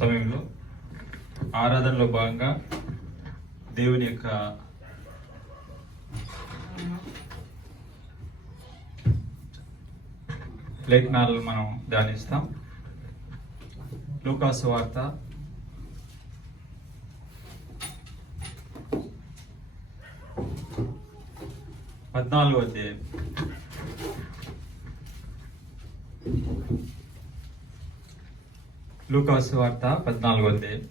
సమయంలో ఆరాధనలో భాగంగా దేవుని యొక్క లేఖనాలను మనం ధ్యానిస్తాం. లూకా సువార్త 14వ అధ్యాయం. లూకా సువార్త 14వ అధ్యాయం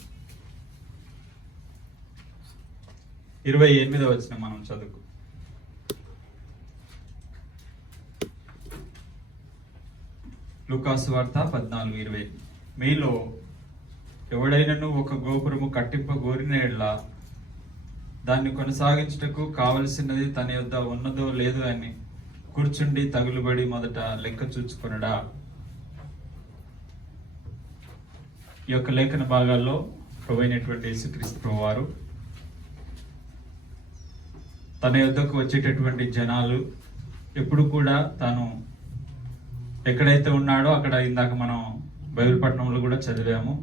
28వ వచనం మనం చదువుకు. లూకా సువార్త 14:20. మీలో ఎవడైనను ఒక గోపురము కట్టింపగోరిన యెడల దాన్ని కొనసాగించుటకు కావలసినది తన యొద్ద ఉన్నదో లేదో అని కూర్చుండి తగులుబడి మొదట లెక్క చూచుకొనడా. ఈ యొక్క లేఖన భాగాల్లో ప్రభువైనటువంటి యేసుక్రీస్తు వారు తన యొద్దకు వచ్చేటటువంటి జనాలు ఎప్పుడు కూడా తాను ఎక్కడైతే ఉన్నాడో అక్కడ, ఇందాక మనం బైబిల్ పట్టణంలో కూడా చదివాము,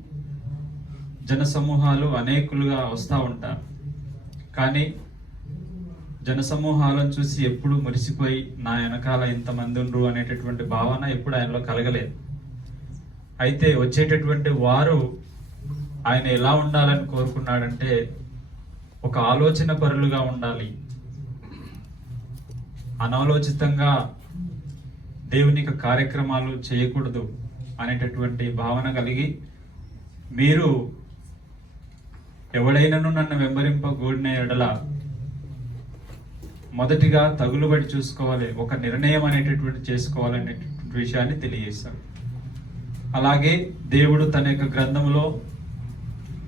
జన సమూహాలు అనేకులుగా వస్తూ ఉంటారు. కానీ జన సమూహాలను చూసి ఎప్పుడు మురిసిపోయి నా వెనకాల ఇంతమంది ఉండ్రు అనేటటువంటి భావన ఎప్పుడు ఆయనలో కలగలేదు. అయితే వచ్చేటటువంటి వారు ఆయన ఎలా ఉండాలని కోరుకున్నాడంటే ఒక ఆలోచన పరులుగా ఉండాలి, అనాలోచితంగా దేవునికి కార్యక్రమాలు చేయకూడదు అనేటటువంటి భావన కలిగి, మీరు ఎవడైనను నన్ను వెంబడింపగూడిన ఎడల మొదటిగా తగులుబడి చూసుకోవాలి, ఒక నిర్ణయం అనేటటువంటి చేసుకోవాలనేటటువంటి విషయాన్ని తెలియజేశారు. అలాగే దేవుడు తన యొక్క గ్రంథంలో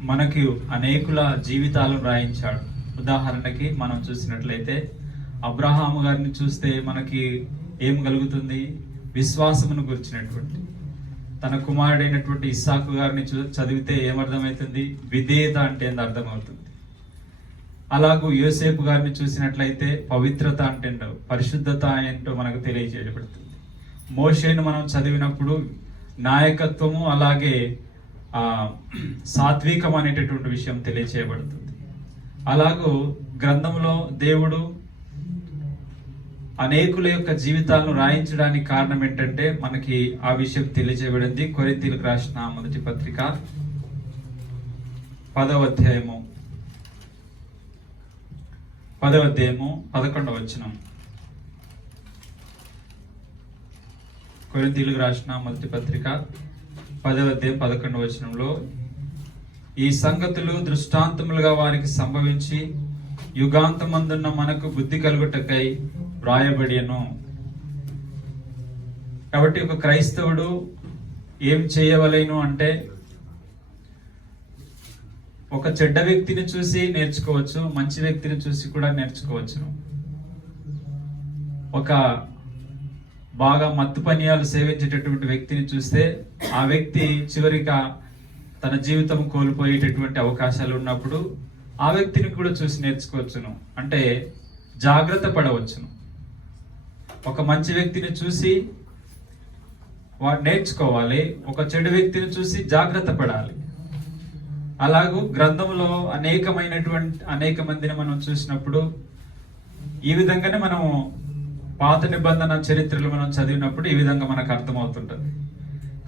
మనకి అనేకుల జీవితాలను రాయించాడు. ఉదాహరణకి మనం చూసినట్లయితే అబ్రహాము గారిని చూస్తే మనకి ఏం కలుగుతుంది? విశ్వాసమును గురించినటువంటి. తన కుమారుడైనటువంటి ఇస్సాకు గారిని చదివితే ఏమర్థమవుతుంది? విధేయత అంటే ఏందో అర్థమవుతుంది. అలాగూ యోసేపు గారిని చూసినట్లయితే పవిత్రత అంటే పరిశుద్ధత ఏంటో మనకు తెలియజేయబడుతుంది. మోషేను మనం చదివినప్పుడు నాయకత్వము అలాగే సాత్వికం అనేటటువంటి విషయం తెలియచేయబడుతుంది. అలాగూ గ్రంథంలో దేవుడు అనేకుల యొక్క జీవితాలను రాయించడానికి కారణం ఏంటంటే మనకి ఆ విషయం తెలియజేయబడింది. కొరింథీయులకు రాసిన మొదటి పత్రిక 10వ అధ్యాయము 11వ వచనం. కొరింథీయులకు రాసిన మొదటి పత్రిక 10వ అధ్యాయం 11వ వచనంలో, ఈ సంగతులు దృష్టాంతములుగా వారికి సంభవించి యుగాంతమందున్న మనకు బుద్ధి కలుగుటకై వ్రాయబడిను. కాబట్టి ఒక క్రైస్తవుడు ఏం చేయవలేను అంటే ఒక చెడ్డ వ్యక్తిని చూసి నేర్చుకోవచ్చు, మంచి వ్యక్తిని చూసి కూడా నేర్చుకోవచ్చు. ఒక బాగా మత్తు పానీయాలు సేవించేటటువంటి వ్యక్తిని చూస్తే ఆ వ్యక్తి చివరిగా తన జీవితం కోల్పోయేటటువంటి అవకాశాలు ఉన్నప్పుడు ఆ వ్యక్తిని కూడా చూసి నేర్చుకోవచ్చును, అంటే జాగ్రత్త పడవచ్చును. ఒక మంచి వ్యక్తిని చూసి వాడు నేర్చుకోవాలి, ఒక చెడు వ్యక్తిని చూసి జాగ్రత్త పడాలి. అలాగూ గ్రంథంలో అనేక మందిని మనం చూసినప్పుడు ఈ విధంగానే మనం పాత నిబంధన చరిత్రలు మనం చదివినప్పుడు ఈ విధంగా మనకు అర్థమవుతుంటుంది.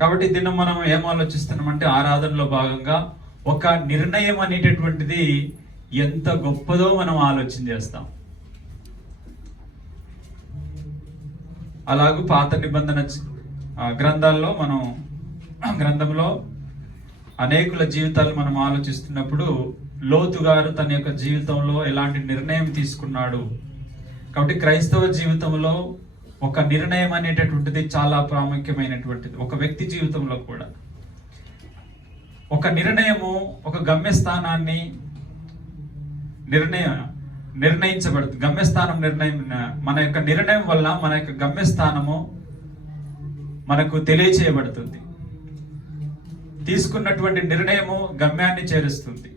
కాబట్టి దీన్ని మనం ఏం ఆలోచిస్తున్నామంటే ఆరాధనలో భాగంగా ఒక నిర్ణయం అనేటటువంటిది ఎంత గొప్పదో మనం ఆలోచన చేస్తాం. అలాగూ పాత నిబంధన గ్రంథంలో అనేకుల జీవితాలు మనం ఆలోచిస్తున్నప్పుడు లోతు గారు తన యొక్క జీవితంలో ఎలాంటి నిర్ణయం తీసుకున్నాడు. కాబట్టి క్రైస్తవ జీవితంలో ఒక నిర్ణయం అనేటటువంటిది చాలా ప్రాముఖ్యమైనటువంటిది. ఒక వ్యక్తి జీవితంలో కూడా ఒక నిర్ణయము ఒక గమ్యస్థానాన్ని నిర్ణయించబడుతుంది. గమ్యస్థానం మన యొక్క నిర్ణయం వల్ల మన యొక్క గమ్యస్థానము మనకు తెలియచేయబడుతుంది. తీసుకున్నటువంటి నిర్ణయము గమ్యాన్ని చేరుస్తుంది.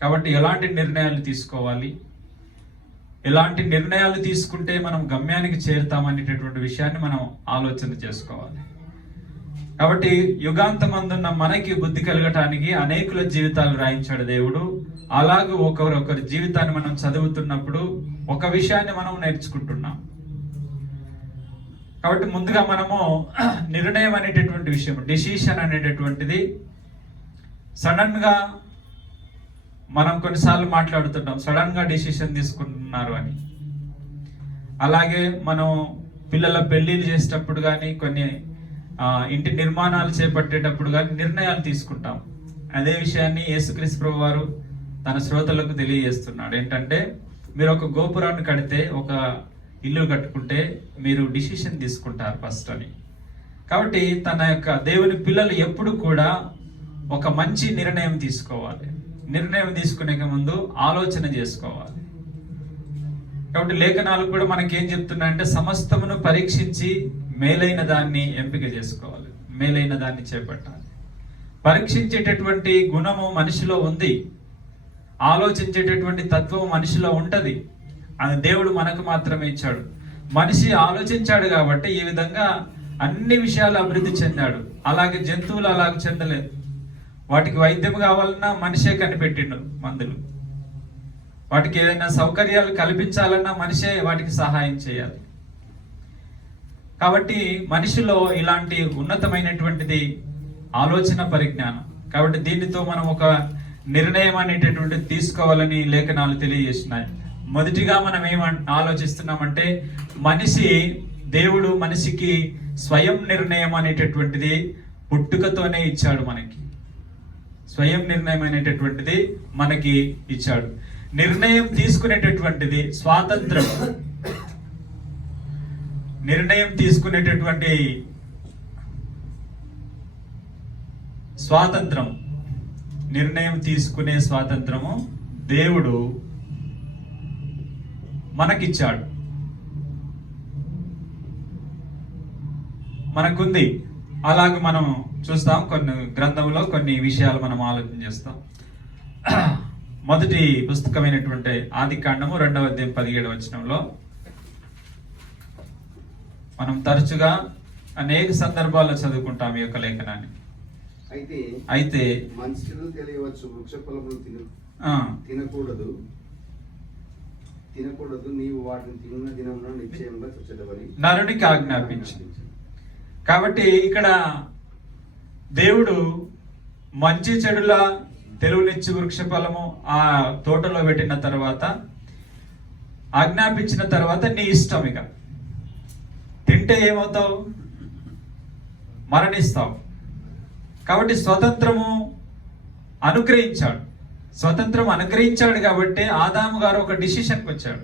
కాబట్టి ఎలాంటి నిర్ణయాలు తీసుకోవాలి, ఎలాంటి నిర్ణయాలు తీసుకుంటే మనం గమ్యానికి చేరుతామనేటటువంటి విషయాన్ని మనం ఆలోచన చేసుకోవాలి. కాబట్టి యుగాంతమందున్న మనకి బుద్ధి కలగటానికి అనేకుల జీవితాలు రాయించాడు దేవుడు. అలాగే ఒకరి జీవితాన్ని మనం చదువుతున్నప్పుడు ఒక విషయాన్ని మనం నేర్చుకుంటున్నాం. కాబట్టి ముందుగా మనము నిర్ణయం అనేటటువంటి విషయం, డిసిషన్ అనేటటువంటిది సడన్ గా మనం కొన్నిసార్లు మాట్లాడుతుంటాం, సడన్ గా డిసిషన్ తీసుకుంటున్నారు అని. అలాగే మనం పిల్లల పెళ్లిళ్ళు చేసేటప్పుడు కానీ, కొన్ని ఇంటి నిర్మాణాలు చేపట్టేటప్పుడు కానీ నిర్ణయాలు తీసుకుంటాం. అదే విషయాన్ని యేసుక్రీస్తు ప్రభు వారు తన శ్రోతలకు తెలియజేస్తున్నాడు. ఏంటంటే, మీరు ఒక గోపురాన్ని కడితే, ఒక ఇల్లు కట్టుకుంటే మీరు డిసిషన్ తీసుకుంటారు ఫస్ట్ అని. కాబట్టి తన యొక్క దేవుని పిల్లలు ఎప్పుడు కూడా ఒక మంచి నిర్ణయం తీసుకోవాలి. నిర్ణయం తీసుకునే ముందు ఆలోచన చేసుకోవాలి. కాబట్టి లేఖనాలు కూడా మనకి ఏం చెప్తున్నాయంటే, సమస్తమును పరీక్షించి మేలైన దాన్ని ఎంపిక చేసుకోవాలి, మేలైన దాన్ని చేపట్టాలి. పరీక్షించేటటువంటి గుణము మనిషిలో ఉంది, ఆలోచించేటటువంటి తత్వం మనిషిలో ఉంటది. అది దేవుడు మనకు మాత్రమే ఇచ్చాడు. మనిషి ఆలోచించాడు కాబట్టి ఈ విధంగా అన్ని విషయాలు అభివృద్ధి చెందాడు. అలాగే జంతువులు అలాగ చెందలేదు. వాటికి వైద్యం కావాలన్నా మనిషే కనిపెట్టిండు మందులు. వాటికి ఏదైనా సౌకర్యాలు కల్పించాలన్నా మనిషే వాటికి సహాయం చేయాలి. కాబట్టి మనిషిలో ఇలాంటి ఉన్నతమైనటువంటిది ఆలోచన పరిజ్ఞానం. కాబట్టి దీనితో మనం ఒక నిర్ణయం అనేటటువంటిది తీసుకోవాలని లేఖనాలు తెలియజేస్తున్నాయి. మొదటిగా మనం ఆలోచిస్తున్నామంటే, దేవుడు మనిషికి స్వయం నిర్ణయం అనేటటువంటిది పుట్టుకతోనే ఇచ్చాడు. మనకి స్వయం నిర్ణయం అనేటటువంటిది మనకి ఇచ్చాడు. నిర్ణయం తీసుకునేటటువంటిది స్వాతంత్రం. నిర్ణయం తీసుకునేటటువంటి స్వాతంత్రం, నిర్ణయం తీసుకునే స్వాతంత్రము దేవుడు మనకిచ్చాడు, మనకుంది. అలాగే మనం చూస్తాం, కొన్ని గ్రంథంలో కొన్ని విషయాలు మనం ఆలోచన చేస్తాం. మొదటి పుస్తకమైనటువంటి ఆదికాండము 2వ అధ్యాయం 17వ వచనంలో మనం తరచుగా అనేక సందర్భాల్లో చదువుకుంటాం ఈ యొక్క లేఖనాన్ని. అయితే మనుషులు తెలియవచ్చు, వృక్ష ఫలములు తినకూడదు, నీవు వాటిని తిన్న దినమున నిశ్చయంగా చచ్చెదవని నరునికి ఆజ్ఞాపించు. కాబట్టి ఇక్కడ దేవుడు మంచి చెడుల తెలుగునిచ్చి వృక్ష ఫలము ఆ తోటలో పెట్టిన తర్వాత, ఆజ్ఞాపించిన తర్వాత నీ ఇష్టం. ఇక తింటే ఏమవుతావు? మరణిస్తావు. కాబట్టి స్వతంత్రం అనుగ్రహించాడు కాబట్టి ఆదాము గారు ఒక డిసిషన్కి వచ్చాడు.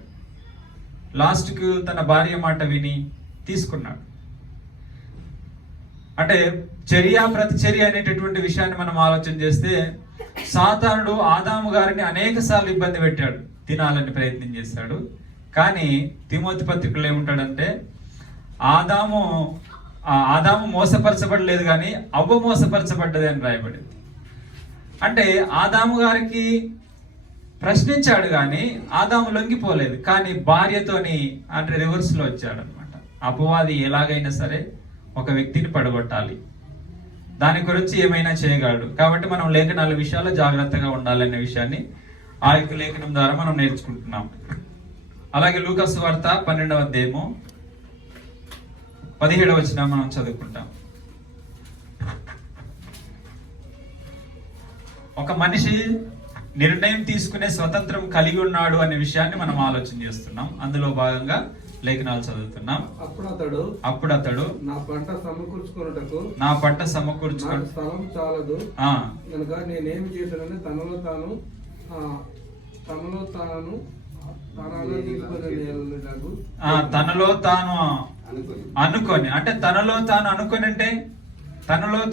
లాస్ట్కు తన భార్య మాట విని తీసుకున్నాడు. అంటే చర్య ప్రతిచర్య అనేటటువంటి విషయాన్ని మనం ఆలోచన చేస్తే, సాతానుడు ఆదాము గారిని అనేక సార్లు ఇబ్బంది పెట్టాడు, తినాలని ప్రయత్నం చేశాడు. కానీ తిమోతి పత్రికలో ఏముంటాడంటే, ఆదాము మోసపరచబడలేదు కానీ అవ్వ మోసపరచబడ్డది అని రాయబడింది. అంటే ఆదాము గారికి ప్రశ్నించాడు కానీ ఆదాము లొంగిపోలేదు. కానీ భార్యతోని అంటే రివర్స్ లో వచ్చాడు అనమాట. అపవాది ఎలాగైనా సరే ఒక వ్యక్తిని పడగొట్టాలి, దాని గురించి ఏమైనా చేయగలడు. కాబట్టి మనం లేఖనాల విషయాల్లో జాగ్రత్తగా ఉండాలనే విషయాన్ని ఆ యొక్క లేఖనం ద్వారా మనం నేర్చుకుంటున్నాం. అలాగే లూకా సువార్త 12వ అధ్యాయము 17వ వచనం మనం చదువుకుంటాం. ఒక మనిషి నిర్ణయం తీసుకునే స్వతంత్రం కలిగి ఉన్నాడు అనే విషయాన్ని మనం ఆలోచన చేస్తున్నాం. అందులో భాగంగా లేఖనాలు చదువుతున్నాం. అప్పుడు అతడు నా పంట సమకూర్చుకొనుటకు స్థలం చాలదు కనుక నేనేమి చేశానని తనలో తాను అనుకొని, అంటే తనలో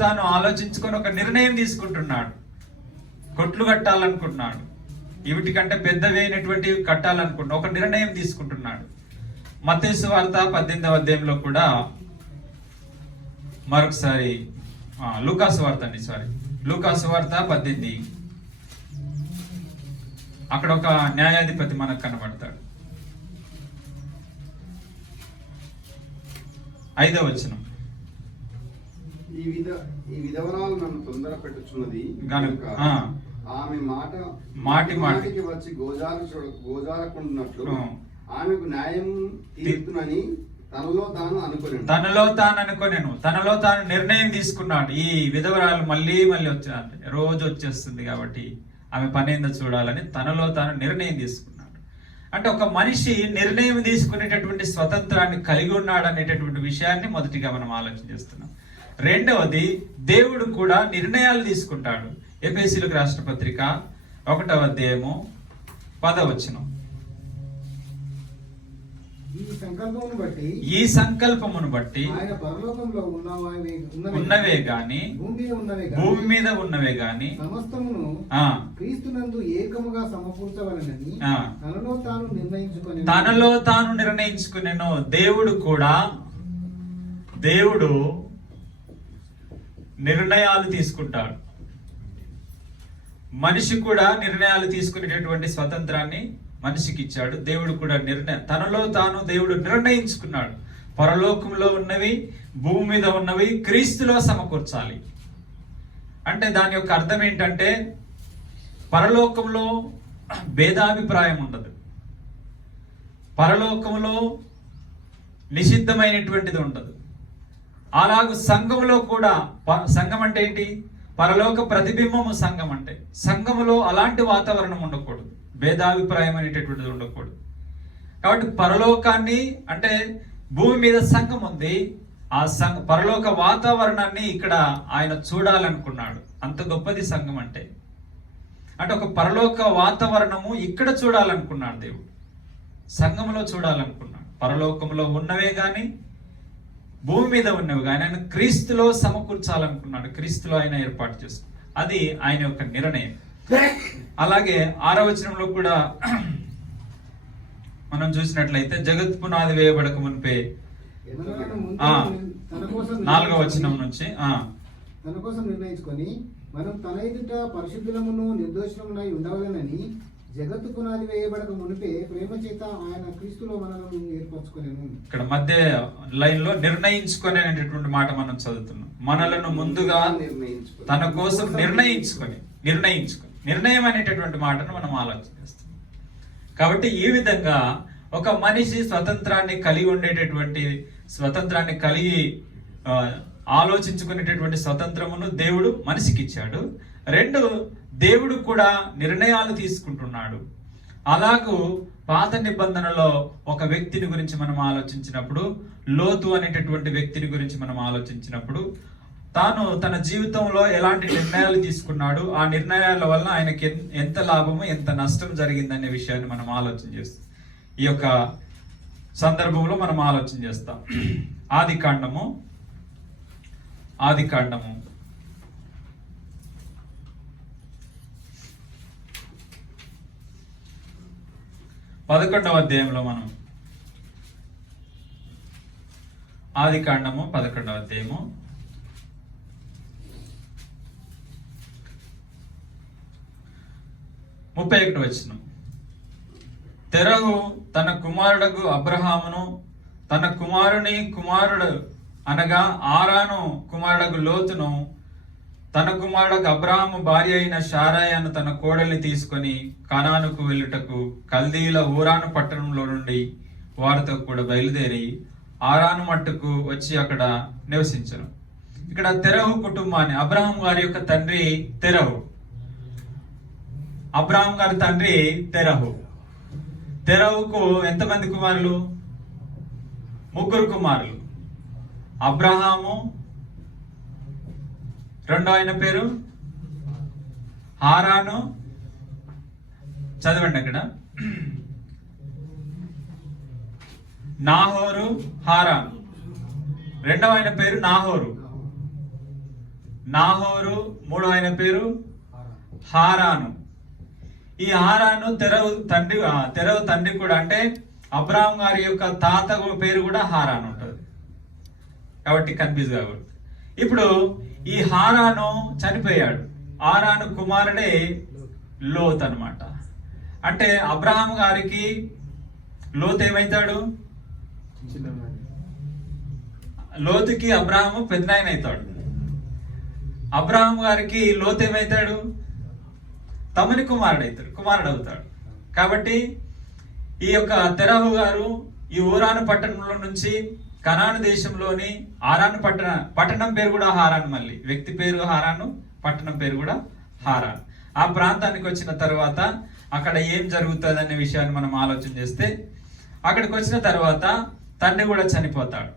తాను ఆలోచించుకొని ఒక నిర్ణయం తీసుకుంటున్నాడు. కొట్లు కట్టాలనుకుంటున్నాడు, వీటికంటే పెద్దవి అయినటువంటివి కట్టాలనుకుంటున్నాడు, ఒక నిర్ణయం తీసుకుంటున్నాడు. మత్తయి సువార్త 18వ అధ్యాయంలో కూడా మరొకసారి లూకా సువార్త 18, అక్కడ ఒక న్యాయాధిపతి మనకు కనబడతాడు. 5వ వచనం, ఈ విధవరాలు నన్ను తొందర పెట్టుచున్నది గనుక ఆమె మాటి మాటికి వచ్చి గోజారకుంటున్నట్లు ఆమెకు న్యాయం తీర్చునని తనలో తాను నిర్ణయం తీసుకున్నాడు. ఈ విధవరాలు మళ్ళీ రోజు వచ్చేస్తుంది కాబట్టి ఆమె పని ఏందో చూడాలని తనలో తాను నిర్ణయం తీసుకున్నాడు. అంటే ఒక మనిషి నిర్ణయం తీసుకునేటటువంటి స్వతంత్రాన్ని కలిగి ఉన్నాడు అనేటటువంటి విషయాన్ని మొదటిగా మనం ఆలోచన చేస్తున్నాం. రెండవది, దేవుడు కూడా నిర్ణయాలు తీసుకుంటాడు. ఎఫెసీయులకు రాసిన పత్రిక 1వ అధ్యాయము 10వ వచనం. ఈ సంకల్పమును బట్టి ఉన్నవే గాని భూమి మీద ఉన్నవే గాని సమస్తమును క్రీస్తునందు ఏకముగా సమకూర్చవలెనని తనలో తాను నిర్ణయించుకునేను. దేవుడు నిర్ణయాలు తీసుకుంటాడు. మనిషి కూడా నిర్ణయాలు తీసుకునేటటువంటి స్వతంత్రాన్ని మనిషికి ఇచ్చాడు. దేవుడు కూడా తనలో తాను దేవుడు నిర్ణయించుకున్నాడు. పరలోకంలో ఉన్నవి భూమి మీద ఉన్నవి క్రీస్తులో సమకూర్చాలి. అంటే దాని యొక్క అర్థం ఏంటంటే పరలోకంలో భేదాభిప్రాయం ఉండదు. పరలోకంలో నిషిద్ధమైనటువంటిది ఉండదు. అలాగే సంఘములో కూడా, సంఘం అంటే ఏంటి? పరలోక ప్రతిబింబము సంఘం అంటే. సంఘములో అలాంటి వాతావరణం ఉండకూడదు, భేదాభిప్రాయం అనేటటువంటిది ఉండకూడదు. కాబట్టి పరలోకాన్ని అంటే భూమి మీద సంఘం ఉంది, ఆ పరలోక వాతావరణాన్ని ఇక్కడ ఆయన చూడాలనుకున్నాడు. అంత గొప్పది సంఘం అంటే ఒక పరలోక వాతావరణము ఇక్కడ చూడాలనుకున్నాడు దేవుడు. సంఘంలో చూడాలనుకున్నాడు. పరలోకంలో ఉన్నవే గాని భూమి మీద ఉన్నవి కానీ ఆయన క్రీస్తులో సమకూర్చాలనుకున్నాడు. క్రీస్తులో ఆయన ఏర్పాటు చేసుకున్నాడు. అది ఆయన యొక్క నిర్ణయం. అలాగే 6వ వచనంలో కూడా మనం చూసినట్లయితే జగత్ పునాది వేయబడక మునిపే 4వ వచనం నుంచి తన కోసం నిర్ణయించుకొని మనం తన ఎదుట పరిశుద్ధులమును నిర్దోషమునై ఉండవలెనని జగత్తు పునాది వేయబడక మునిపే ప్రేమ చేత ఆయన క్రీస్తులో మనలను ఏర్పరచుకొనెను. ఇక్కడ మధ్య లైన్ లో నిర్ణయించుకొని అనేటటువంటి మాట మనం చదువుతున్నాం. మనలను ముందుగా తన కోసం నిర్ణయం అనేటటువంటి మాటను మనం ఆలోచన చేస్తాం. కాబట్టి ఈ విధంగా ఒక మనిషి స్వతంత్రాన్ని కలిగి ఆలోచించుకునేటటువంటి స్వతంత్రమును దేవుడు మనిషికి ఇచ్చాడు. 2, దేవుడు కూడా నిర్ణయాలు తీసుకుంటున్నాడు. అలాగూ పాత నిబంధనలో ఒక వ్యక్తిని గురించి మనం ఆలోచించినప్పుడు, లోతు అనేటటువంటి వ్యక్తిని గురించి మనం ఆలోచించినప్పుడు, తాను తన జీవితంలో ఎలాంటి నిర్ణయాలు తీసుకున్నాడు, ఆ నిర్ణయాల వలన ఆయనకి ఎంత లాభము ఎంత నష్టం జరిగిందనే విషయాన్ని మనం ఆలోచన చేస్తాం. ఈ యొక్క సందర్భంలో మనం ఆలోచన చేస్తాం. ఆదికాండము 11వ అధ్యాయంలో మనం ఆదికాండము 11వ అధ్యాయము 31వ వచనం. తెరహు తన కుమారుడగు అబ్రహామును తన కుమారుడు అనగా ఆరాను కుమారుడగు లోతును తన కుమారుడకు అబ్రహాము భార్య అయిన షారాయను తన కోడల్ని తీసుకొని కనానుకు వెళ్ళుటకు కల్దీల ఊరాను పట్టణంలో నుండి వారితో కూడా బయలుదేరి ఆరాను మట్టుకు వచ్చి అక్కడ నివసించను. ఇక్కడ తెరహు కుటుంబాన్ని, అబ్రహాం గారి యొక్క తండ్రి తెరహు, అబ్రహాం గారి తండ్రి తెరహుకు ఎంతమంది కుమారులు? 3 కుమారులు. అబ్రహాము, రెండో ఆయన పేరు హారాను, చదవండి అక్కడ, నాహోరు, హారాను. రెండవ ఆయన పేరు నాహోరు, మూడో ఆయన పేరు హారాను. ఈ హారాను తెరవు తండ్రి కూడా, అంటే అబ్రహాం గారి యొక్క తాత పేరు కూడా హారాను ఉంటుంది కాబట్టి కన్ఫ్యూజ్ కాకూడదు. ఇప్పుడు ఈ హారాను చనిపోయాడు. హారాను కుమారుడే లోత్ అన్నమాట. అంటే అబ్రహాం గారికి లోత్ ఏమవుతాడు? లోతుకి అబ్రహాము పెద్దనాయన అవుతాడు. అబ్రహాం గారికి లోతు ఏమవుతాడు? తమ్ముని కుమారుడు అవుతాడు. కాబట్టి ఈ యొక్క తెరహు గారు ఈ ఊరాను పట్టణంలో నుంచి కనాను దేశంలోని ఆరాను పట్టణం పేరు కూడా హారాను, మళ్ళీ వ్యక్తి పేరు హారాను, పట్టణం పేరు కూడా హారాను. ఆ ప్రాంతానికి వచ్చిన తర్వాత అక్కడ ఏం జరుగుతుంది అనే విషయాన్ని మనం ఆలోచన చేస్తే, అక్కడికి వచ్చిన తర్వాత తండ్రి కూడా చనిపోతాడు.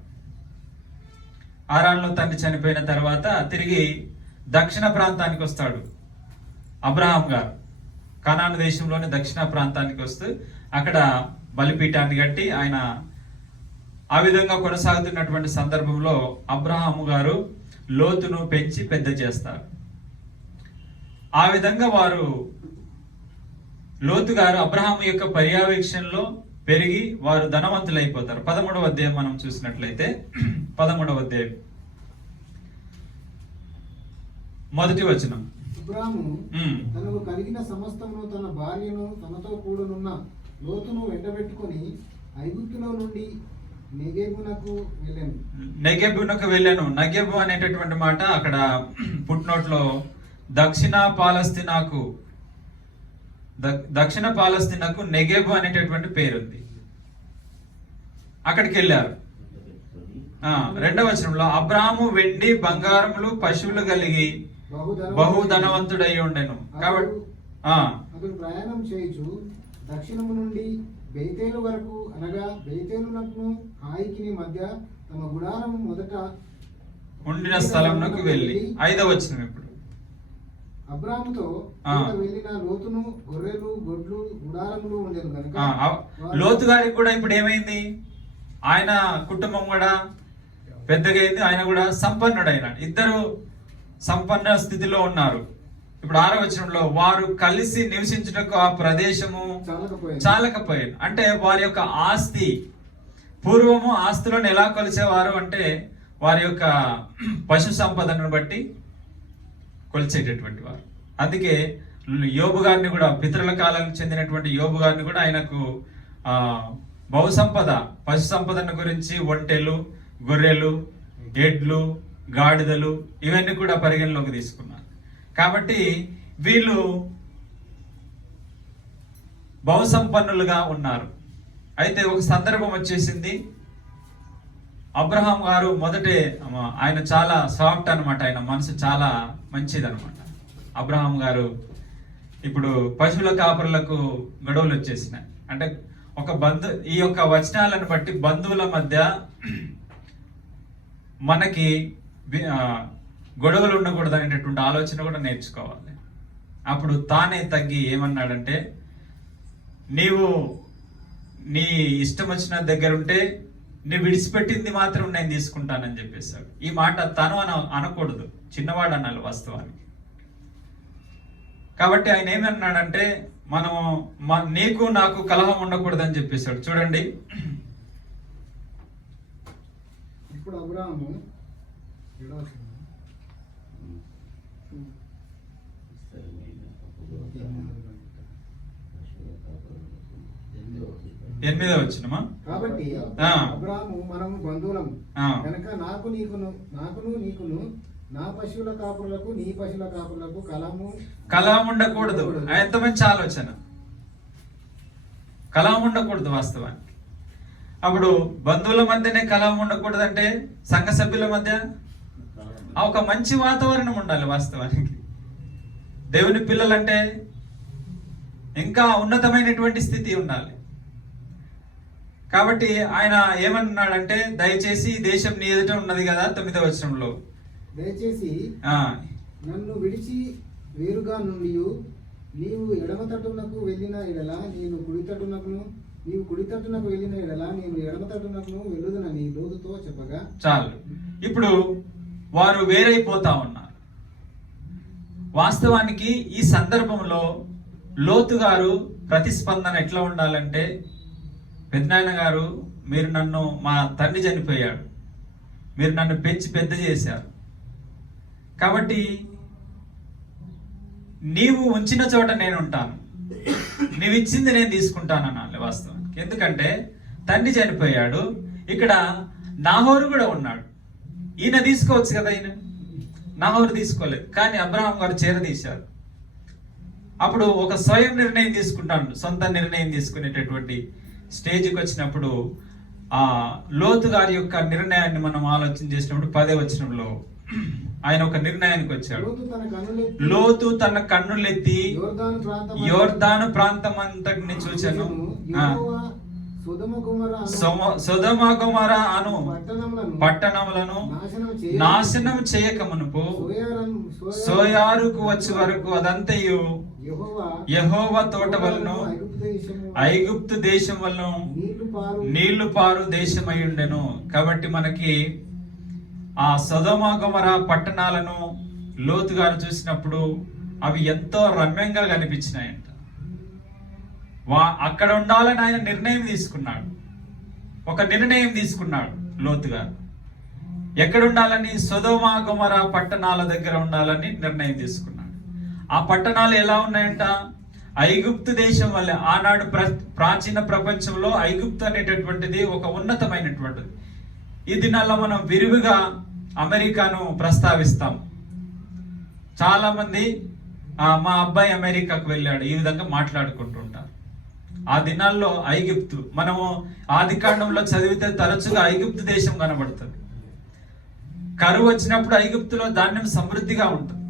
హారాన్లో తండ్రి చనిపోయిన తర్వాత తిరిగి దక్షిణ ప్రాంతానికి వస్తాడు అబ్రహాం గారు. కనాను దేశంలోని దక్షిణ ప్రాంతానికి వస్తూ అక్కడ బలిపీఠాన్ని కట్టి ఆయన ఆ విధంగా కొనసాగుతున్నటువంటి సందర్భంలో అబ్రహాము గారు లోతును పెంచి పెద్ద చేస్తారు. ఆ విధంగా వారు లోతు గారు అబ్రహాము యొక్క పర్యవేక్షణలో పెరిగి వారు ధనవంతులు అయిపోతారు. 13వ అధ్యాయం మనం చూసినట్లయితే 13వ అధ్యాయం 1వ వచనం. అబ్రాము తనకు కలిగిన సమస్తమును తన భార్యను తనతో కూడునున్న లోతును వెంటబెట్టుకొని ఐగుప్తులో నుండి నెగెబునకు వెళ్ళాను. నెగెబు అనేటటువంటి మాట అక్కడ పుట్నోట్లో దక్షిణ పాలస్తీనాకు నెగెబు అనేటటువంటి పేరుంది. అక్కడికి వెళ్ళారు. 2వ వచనంలో అబ్రాము వెండి బంగారములు పశువులు కలిగి బహుధనవంతుడై ఉండెను. కాబట్టి అతడు ప్రయాణం చేయుచు దక్షిణము నుండి బేతేలు వరకు, అనగా బేతేలునకు హాయికి మధ్య తమ గుడారం మొదట ఉండిన స్థలంలోకి వెళ్ళి 5వ వచనం. ఇప్పుడు అబ్రాముతో వెళ్ళిన లోతును గొర్రెలు గొడ్లు గుడారములు ఉండేది కనుక లోతు గారికి కూడా ఇప్పుడు ఏమైంది? ఆయన కుటుంబం కూడా పెద్దగా అయింది, ఆయన కూడా సంపన్నుడైన, ఇద్దరు సంపన్న స్థితిలో ఉన్నారు. ఇప్పుడు 6వ వచనంలో వారు కలిసి నివసించుటకు ఆ ప్రదేశము చాలకపోయారు. అంటే వారి యొక్క ఆస్తి, పూర్వము ఆస్తులను ఎలా కొలిచేవారు అంటే వారి యొక్క పశు సంపదను బట్టి కొలిచేటటువంటి వారు. అందుకే యోబు గారిని కూడా, పితరుల కాలానికి చెందినటువంటి యోబు గారిని కూడా ఆయనకు బహుసంపద, పశు సంపదను గురించి ఒంటెలు, గొర్రెలు, ఎడ్లు, గాడిదలు ఇవన్నీ కూడా పరిగణలోకి తీసుకున్నారు. కాబట్టి వీళ్ళు బహుసంపన్నులుగా ఉన్నారు. అయితే ఒక సందర్భం వచ్చేసింది. అబ్రహాం గారు మొదటే, ఆయన చాలా సాఫ్ట్ అనమాట, ఆయన మనసు చాలా మంచిది అనమాట. అబ్రహాం గారు ఇప్పుడు పశువుల కాపరులకు గొడవలు వచ్చేసినాయి. అంటే ఈ యొక్క వచనాలను బట్టి బంధువుల మధ్య మనకి గొడవలు ఉండకూడదు అనేటటువంటి ఆలోచన కూడా నేర్చుకోవాలి. అప్పుడు తానే తగ్గి ఏమన్నాడంటే, నీవు నీ ఇష్టం వచ్చిన దగ్గర ఉంటే నీ విడిచిపెట్టింది మాత్రం నేను తీసుకుంటానని చెప్పేశాడు. ఈ మాట తను అనకూడదు, చిన్నవాడు అనాలి వాస్తవానికి. కాబట్టి ఆయన ఏమన్నాడంటే, మనము నీకు నాకు కలహం ఉండకూడదని చెప్పేశాడు. చూడండి, ఇప్పుడు అబ్రాహాము 8వ వచనమా? కాబట్టి అబ్రాహాము మనము బంధువులము కనుక నాకును నీకును నా పశువుల కాపులకు నీ పశువుల కాపులకు కలహం ఉండకూడదు. ఎంత మంచి ఆలోచన! కలహం ఉండకూడదు వాస్తవానికి. అప్పుడు బంధువుల మధ్యనే కలహం ఉండకూడదు అంటే సంఘ సభ్యుల మధ్య ఒక మంచి వాతావరణం ఉండాలి. వాస్తవానికి దేవుని పిల్లలంటే ఇంకా ఉన్నతమైనటువంటి స్థితి ఉండాలి. కాబట్టి ఆయన ఏమన్నాడంటే, దయచేసి దేశం నీ ఎదుట ఉన్నది కదా 9వ వచనంలో, దయచేసి నన్ను విడిచి వేరుగా నుండి నీవు ఎడమ తట్టునకు వెళ్ళిన ఎడల నేను కుడి తట్టునకును, నీవు కుడి తట్టునకు వెళ్ళిన ఎడల నేను ఎడమ తట్టునకును వెళ్ళుదనని లోతుతో చెప్పగా చాలు. ఇప్పుడు వారు వేరైపోతా ఉన్నారు. వాస్తవానికి ఈ సందర్భంలో లోతు గారు ప్రతిస్పందన ఎట్లా ఉండాలంటే, పెద్దనాయన గారు, మీరు నన్ను, మా తండ్రి చనిపోయాడు, మీరు నన్ను పెంచి పెద్ద చేశారు, కాబట్టి నీవు ఉంచిన చోట నేను ఉంటాను, నీవు ఇచ్చింది నేను తీసుకుంటాను అనాలి వాస్తవానికి. ఎందుకంటే తండ్రి చనిపోయాడు, ఇక్కడ నాహోరు కూడా ఉన్నాడు, ఈయన తీసుకోవచ్చు కదా. నాహోరు తీసుకోలేదు, కానీ అబ్రహాం గారు చేరదీశారు. అప్పుడు ఒక స్వయం నిర్ణయం తీసుకుంటాడు, సొంత నిర్ణయం తీసుకునేటటువంటి స్టేజ్కి వచ్చినప్పుడు ఆ లోతు గారి యొక్క నిర్ణయాన్ని మనం ఆలోచన చేసినప్పుడు 10వ వచనంలో ఆయన ఒక నిర్ణయానికి వచ్చాడు. లోతు తన కన్నులెత్తి యోర్దాను ప్రాంతం అంతటిని చూచెను. సొదొమ గొమొర అను పట్టణములను నాశనం చేయక మునుపు సోయారుకు వచ్చే వరకు అదంతయు యెహోవా తోట వలన ఐగుప్తు దేశం వలన నీళ్లు పారు దేశమై ఉండెను. కాబట్టి మనకి ఆ సొదొమ గొమొర పట్టణాలను లోతు గారు చూసినప్పుడు అవి ఎంతో రమ్యంగా కనిపించినాయంట. అక్కడ ఉండాలని ఆయన నిర్ణయం తీసుకున్నాడు, ఒక నిర్ణయం తీసుకున్నాడు లోతు గారు. ఎక్కడ ఉండాలని? సొదొమ గొమొర పట్టణాల దగ్గర ఉండాలని నిర్ణయం తీసుకున్నాడు. ఆ పట్టణాలు ఎలా ఉన్నాయంట? ఐగుప్తు దేశం వల్ల. ఆనాడు ప్రాచీన ప్రపంచంలో ఐగుప్తు అనేటటువంటిది ఒక ఉన్నతమైనటువంటిది. ఈ దినాల్లో మనం విరివిగా అమెరికాను ప్రస్తావిస్తాం. చాలా మంది మా అబ్బాయి అమెరికాకు వెళ్ళాడు ఈ విధంగా మాట్లాడుకుంటుంటారు. ఆ దినాల్లో ఐగుప్తు, మనము ఆదికాండంలో చదివితే తరచుగా ఐగుప్తు దేశం కనబడుతుంది. కరువు వచ్చినప్పుడు ఐగుప్తులో ధాన్యం సమృద్ధిగా ఉంటుంది.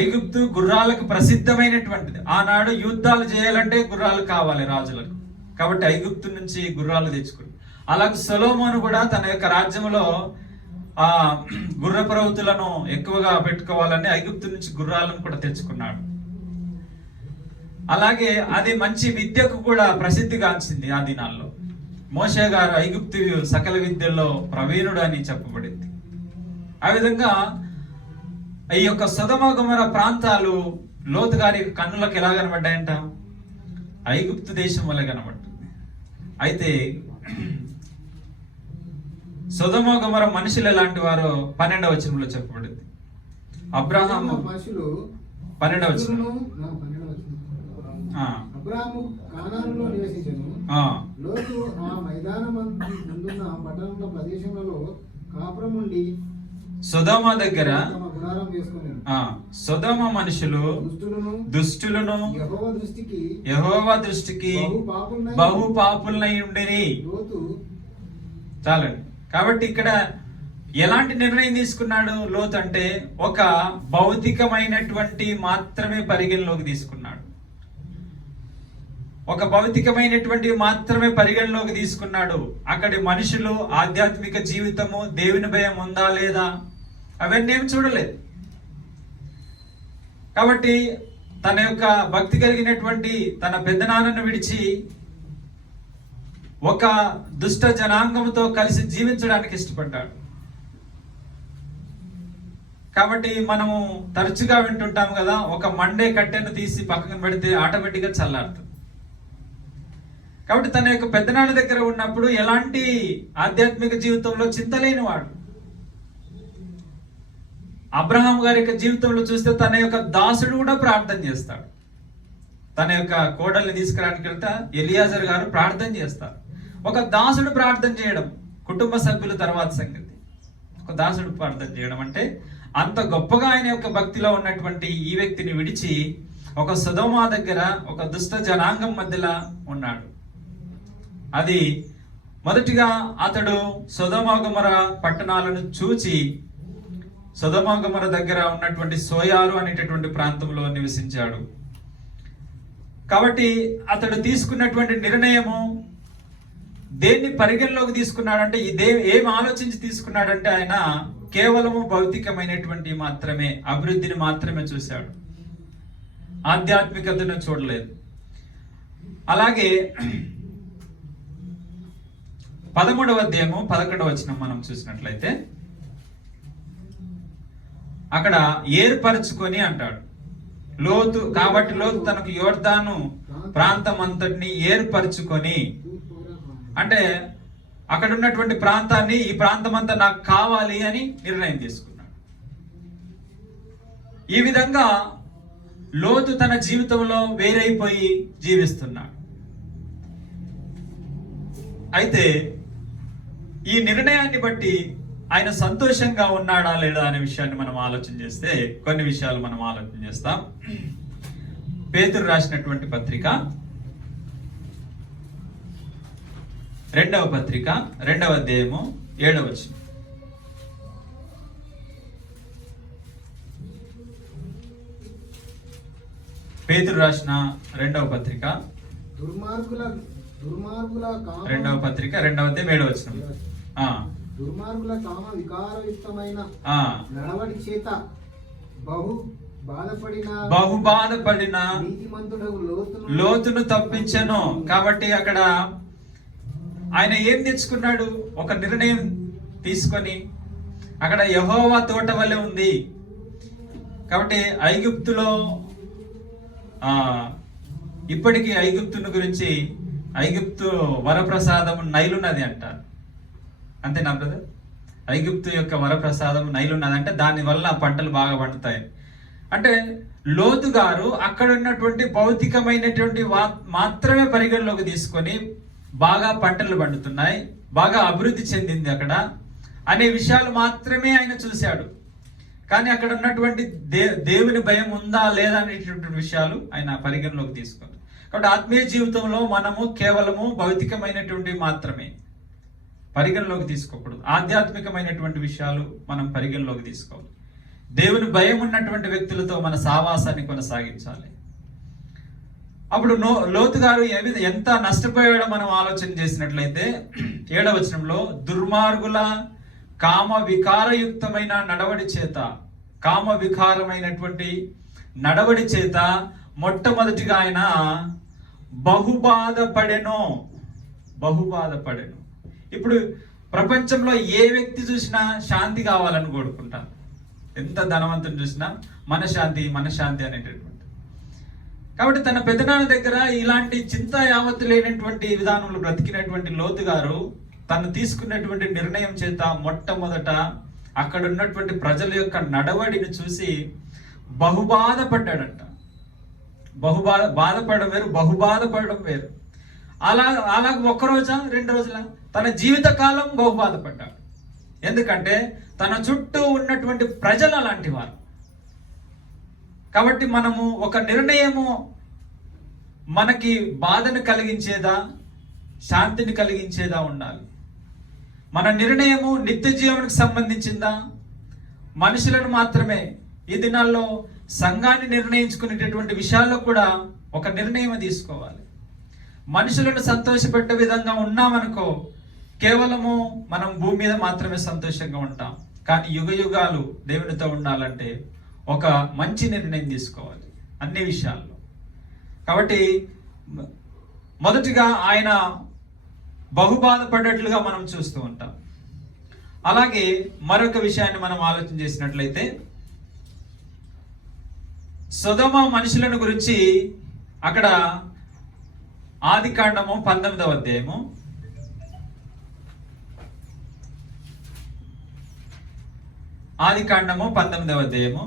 ఐగుప్తు గుర్రాలకు ప్రసిద్ధమైనటువంటిది. ఆనాడు యుద్ధాలు చేయాలంటే గుర్రాలు కావాలి రాజులకు, కాబట్టి ఐగుప్తు నుంచి గుర్రాలు తెచ్చుకుని. అలాగే సొలొమోను కూడా తన యొక్క రాజ్యంలో గుర్రపు రౌతులను ఎక్కువగా పెట్టుకోవాలని ఐగుప్తు నుంచి గుర్రాలను కూడా తెచ్చుకున్నాడు. అలాగే అది మంచి విద్యకు కూడా ప్రసిద్ధిగాంచింది ఆ దినాల్లో. మోషే గారు ఐగుప్తు సకల విద్యల్లో ప్రవీణుడు అని చెప్పబడింది. ఆ విధంగా ఈ యొక్క సొదొమ గొమొర ప్రాంతాలు లోతు గారి కన్నులకు ఎలా కనబడ్డాయంట? ఐగుప్తు దేశం వల్ల కనబడుతుంది. అయితే సొదొమ గొమొర మనుషులు ఎలాంటి వారో 12వ వచనంలో చెప్పబడింది. అబ్రహాము 12వ వచనం. అబ్రాహాము కానానులో నివసించెను. లోతు ఆ మైదానమందున్న పట్టణంలో ప్రదేశములలో కాపురం ఉండి సొదొమ దగ్గర సొదొమ మనుషులు దుష్టులను యెహోవా దృష్టికి బహు పాపులై ఉండిరి. చాలండి. కాబట్టి ఇక్కడ ఎలాంటి నిర్ణయం తీసుకున్నాడు లోతు అంటే ఒక భౌతికమైనటువంటి మాత్రమే పరిగణలోకి తీసుకున్నాడు. ఒక భౌతికమైనటువంటి మాత్రమే పరిగణలోకి తీసుకున్నాడు. అక్కడి మనుషులు ఆధ్యాత్మిక జీవితము, దేవుని భయం ఉందా లేదా అవన్నీ ఏమి చూడలేదు. కాబట్టి తన యొక్క భక్తి కలిగినటువంటి తన పెద్దనాన్నను విడిచి ఒక దుష్ట జనాంగంతో కలిసి జీవించడానికి ఇష్టపడ్డాడు. కాబట్టి మనము తరచుగా వింటుంటాం కదా, ఒక మండే కట్టెను తీసి పక్కన పెడితే ఆటోమేటిక్గా చల్లారుతుంది. కాబట్టి తన యొక్క పెద్దనాన్న దగ్గర ఉన్నప్పుడు ఎలాంటి ఆధ్యాత్మిక జీవితంలో చింతలేని వాడు. అబ్రహాం గారి యొక్క జీవితంలో చూస్తే తన యొక్క దాసుడు కూడా ప్రార్థన చేస్తాడు. తన యొక్క కోడల్ని తీసుకురావడానికి వెళ్తా ఎలియాజర్ గారు ప్రార్థన చేస్తారు. ఒక దాసుడు ప్రార్థన చేయడం కుటుంబ సభ్యుల తర్వాత సంగతి. ఒక దాసుడు ప్రార్థన చేయడం అంటే అంత గొప్పగా ఆయన యొక్క భక్తిలో ఉన్నటువంటి ఈ వ్యక్తిని విడిచి ఒక సొదొమ దగ్గర ఒక దుష్ట జనాంగం మధ్యలో ఉన్నాడు. అది మొదటిగా అతడు సొదొమ గొమొర పట్టణాలను చూచి సొదొమ గొమొర దగ్గర ఉన్నటువంటి సోయారు అనేటటువంటి ప్రాంతంలో నివసించాడు. కాబట్టి అతడు తీసుకున్నటువంటి నిర్ణయము దేన్ని పరిగణలోకి తీసుకున్నాడంటే ఏం ఆలోచించి తీసుకున్నాడంటే ఆయన కేవలము భౌతికమైనటువంటి మాత్రమే అభివృద్ధిని మాత్రమే చూశాడు, ఆధ్యాత్మికతను చూడలేదు. అలాగే 13వ అధ్యాయము 11వ వచనం మనం చూసినట్లయితే అక్కడ ఏర్పరచుకొని అంటాడు లోతు. కాబట్టి లోతు తనకు యోర్దాను ప్రాంతం అంతటిని ఏర్పరచుకొని, అంటే అక్కడ ఉన్నటువంటి ప్రాంతాన్ని, ఈ ప్రాంతం అంతా నాకు కావాలి అని నిర్ణయం తీసుకున్నాడు. ఈ విధంగా లోతు తన జీవితంలో వేరైపోయి జీవిస్తున్నాడు. అయితే ఈ నిర్ణయాన్ని బట్టి ఆయన సంతోషంగా ఉన్నాడా లేదా అనే విషయాన్ని మనం ఆలోచన చేస్తే కొన్ని విషయాలు మనం ఆలోచన చేస్తాం. పేతురు రాసినటువంటి పత్రిక 2వ పత్రిక 2వ అధ్యాయము 7వ వచనం. పేతురు రాసిన 2వ పత్రిక దుర్మార్గుల కామ 2వ పత్రిక 2వ అధ్యాయం 7వ వచనం. దుర్మార్గుల కామ వికారయుక్తమైన నడవడి చేత బహు బాధపడిన లోతును తప్పించను. కాబట్టి అక్కడ ఆయన ఏం తెచ్చుకున్నాడు? ఒక నిర్ణయం తీసుకొని, అక్కడ యెహోవా తోట వలె ఉంది కాబట్టి ఐగుప్తులో ఇప్పటికీ ఐగుప్తును గురించి ఐగుప్తు వరప్రసాదం నైలు నది అంటారు. అంతేనా బ్రదర్? ఐగుప్తు యొక్క వరప్రసాదం నైలు నది అంటే దాని వల్ల పంటలు బాగా పండుతాయి. అంటే లోతు గారు అక్కడ ఉన్నటువంటి భౌతికమైనటువంటి మాత్రమే పరిగణలోకి తీసుకొని బాగా పంటలు పండుతున్నాయి, బాగా అభివృద్ధి చెందింది అక్కడ అనే విషయాలు మాత్రమే ఆయన చూశాడు. కానీ అక్కడ ఉన్నటువంటి దేవుని భయం ఉందా లేదా అనేటువంటి విషయాలు ఆయన పరిగణలోకి తీసుకోవాలి. కాబట్టి ఆత్మీయ జీవితంలో మనము కేవలము భౌతికమైనటువంటి మాత్రమే పరిగణలోకి తీసుకోకూడదు. ఆధ్యాత్మికమైనటువంటి విషయాలు మనం పరిగణలోకి తీసుకోవాలి. దేవుని భయం ఉన్నటువంటి వ్యక్తులతో మన సావాసాన్ని కొనసాగించాలి. అప్పుడు లోతు గారు ఎంత నష్టపోయాడో మనం ఆలోచన చేసినట్లయితే 7వ వచనంలో దుర్మార్గుల కామ వికారయుక్తమైన నడవడి చేత, కామ వికారమైనటువంటి నడవడి చేత మొట్టమొదటిగా ఆయన బహుబాధపడెను. ఇప్పుడు ప్రపంచంలో ఏ వ్యక్తి చూసినా శాంతి కావాలని కోరుకుంటారు. ఎంత ధనవంతుని చూసినా మనశాంతి అనేటటువంటి. కాబట్టి తన పెదనాన్న దగ్గర ఇలాంటి చింత యావత్తు లేనటువంటి విధానంలో బ్రతికినటువంటి లోతు గారు తను తీసుకున్నటువంటి నిర్ణయం చేత మొట్టమొదట అక్కడ ఉన్నటువంటి ప్రజల యొక్క నడవడిని చూసి బహుబాధపడ్డాడంట. బాధపడడం వేరు, బహుబాధపడడం వేరు. అలాగ 1 రోజా 2 రోజుల తన జీవిత కాలం బహుబాధపడ్డాడు. ఎందుకంటే తన చుట్టూ ఉన్నటువంటి ప్రజలు అలాంటి వారు. కాబట్టి మనము ఒక నిర్ణయము మనకి బాధను కలిగించేదా శాంతిని కలిగించేదా ఉండాలి. మన నిర్ణయము నిత్య జీవనానికి సంబంధించిందా? మనుషులను మాత్రమే ఈ దినాల్లో సంఘాన్ని నిర్ణయించుకునేటటువంటి విషయాల్లో కూడా ఒక నిర్ణయం తీసుకోవాలి. మనుషులను సంతోషపెట్టే విధంగా ఉన్నామనుకో కేవలము మనం భూమి మీద మాత్రమే సంతోషంగా ఉంటాం. కానీ యుగాలు దేవునితో ఉండాలంటే ఒక మంచి నిర్ణయం తీసుకోవాలి అన్ని విషయాల్లో. కాబట్టి మొదటిగా ఆయన బహుబాధపడ్డట్లుగా మనం చూస్తూ ఉంటాం. అలాగే మరొక విషయాన్ని మనం ఆలోచన చేసినట్లయితే సొదొమ మనుషులను గురించి అక్కడ ఆదికాండము 19వ అధ్యాయము 19వ అధ్యాయము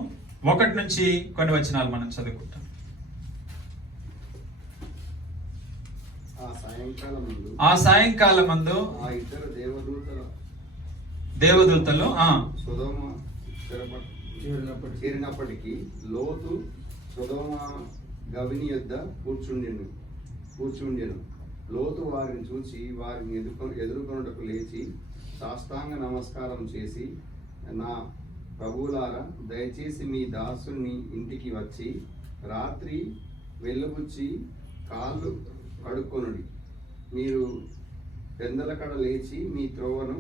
1 నుంచి కొన్ని వచనాలు మనం చదువుకుంటాం. ఆ సాయంకాలమందు ఆ ఇద్దరు దేవదూతలు సొదొమ చేరినప్పటికీ లోతు సొదొమ గవిని యొద్ద కూర్చుండెను. లోతు వారిని చూచి వారిని ఎదుర్కొనుటకు లేచి సాష్టాంగ నమస్కారం చేసి, నా ప్రభువులారా, దయచేసి మీ దాసుని ఇంటికి వచ్చి రాత్రి వెళ్ళబుచ్చి కాళ్ళు కడుక్కొనుడి. మీరు పెందల కడ లేచి మీ త్రోవను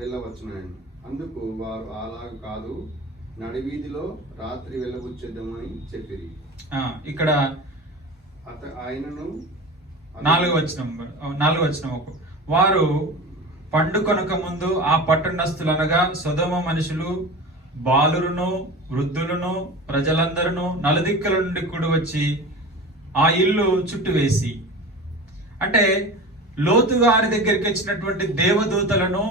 వెళ్ళవచ్చునని. అందుకు వారు అలాగూ కాదు, నడివీధిలో రాత్రి వెళ్ళబుచ్చేద్దామని చెప్పిరి. ఇక్కడ ఆయనను 4వ వచనం వారు పండుకొనక ముందు ఆ పట్టణస్థులనగా సొదొమ మనుషులు బాలురును వృద్ధులను ప్రజలందరూ నలుదిక్కుల నుండి కూడి వచ్చి ఆ ఇల్లు చుట్టువేసి, అంటే లోతు గారి దగ్గరికి వచ్చినటువంటి దేవదూతలను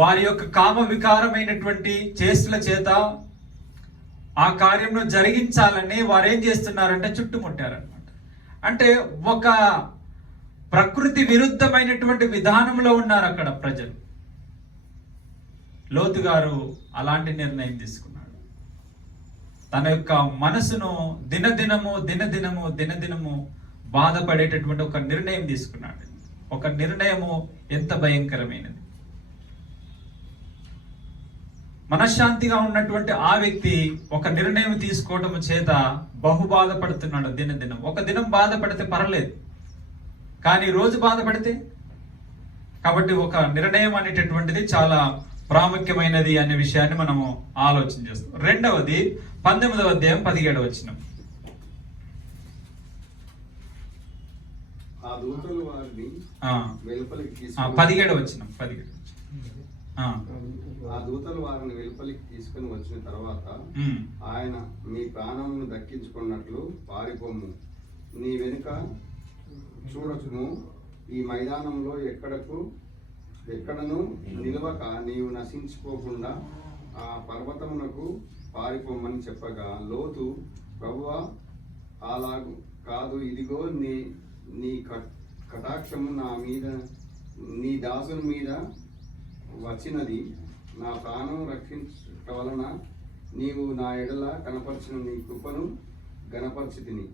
వారి యొక్క కామ వికారమైనటువంటి చేష్టల చేత ఆ కార్యంను జరిగించాలని వారు ఏం చేస్తున్నారంటే చుట్టుముట్టారనమాట. అంటే ఒక ప్రకృతి విరుద్ధమైనటువంటి విధానంలో ఉన్నారు అక్కడ ప్రజలు. లోతు గారు అలాంటి నిర్ణయం తీసుకున్నాడు. తన యొక్క మనసును దినదినము బాధపడేటటువంటి ఒక నిర్ణయం తీసుకున్నాడు. ఒక నిర్ణయము ఎంత భయంకరమైనది. మనశ్శాంతిగా ఉన్నటువంటి ఆ వ్యక్తి ఒక నిర్ణయం తీసుకోవడం చేత బహు బాధపడుతున్నాడు. దినదినం ఒక దినం బాధపడితే పర్లేదు, కానీ రోజు బాధపడితే. కాబట్టి ఒక నిర్ణయం అనేటటువంటిది చాలా ప్రాముఖ్యమైనది అనే విషయాన్ని మనము ఆలోచన చేస్తాం. రెండవది 19వ అధ్యాయం 17వ వచనం. ఆ దూతలు వారిని వెలుపలికి 17వ వచనం. ఆ దూతలు వారిని వెలుపలికి తీసుకుని వచ్చిన తర్వాత ఆయన, మీ ప్రాణమును దక్కించుకున్నట్లు పారిపోము, నీ వెనుక చూడకుము, ఈ మైదానంలో ఎక్కడను నిలవక నీవు నశించుకోకుండా ఆ పర్వతమునకు పారిపోమని చెప్పగా, లోతు, ప్రభువా, అలాగు కాదు, ఇదిగో నీ కటాక్షము నా మీద, నీ దాసుని మీద వచ్చినది, నా ప్రాణం రక్షించట వలన నీవు నా ఎడల కనపరిచిన నీ కృపను గణపరిచితిని.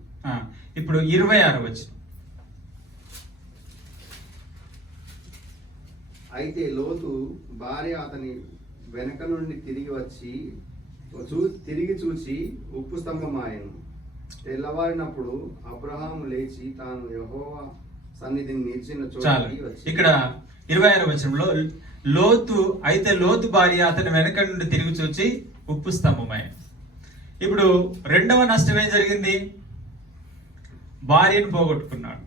ఇప్పుడు 26వ వచనం. అయితే లోతు భార్య అతని వెనక నుండి తిరిగి చూచి ఉప్పు స్తంభమాయను. తెల్లవారినప్పుడు అబ్రహాము లేచి తాను యెహోవా సన్నిధిని నిలిచిన చోటికి వచ్చి. ఇక్కడ 26వ వచనంలో లోతు భార్య అతని వెనక నుండి తిరిగి చూచి ఉప్పు స్తంభమాయను. ఇప్పుడు రెండవ నష్టం ఏం జరిగింది? భార్యను పోగొట్టుకున్నాడు.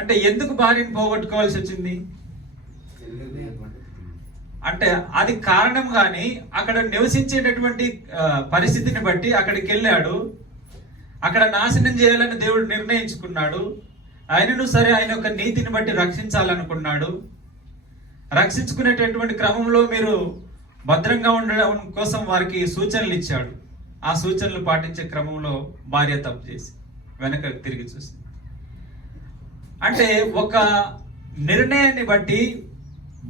అంటే ఎందుకు భార్యను పోగొట్టుకోవాల్సి వచ్చింది అంటే అది కారణం కానీ అక్కడ నివసించేటటువంటి పరిస్థితిని బట్టి అక్కడికి వెళ్ళాడు. అక్కడ నాశనం చేయాలని దేవుడు నిర్ణయించుకున్నాడు. ఆయనను సరే ఆయన యొక్క నీతిని బట్టి రక్షించాలనుకున్నాడు. రక్షించుకునేటటువంటి క్రమంలో మీరు భద్రంగా ఉండడం కోసం వారికి సూచనలు ఇచ్చాడు. ఆ సూచనలు పాటించే క్రమంలో భార్య తప్పు చేసి వెనక తిరిగి చూసింది. అంటే ఒక నిర్ణయాన్ని బట్టి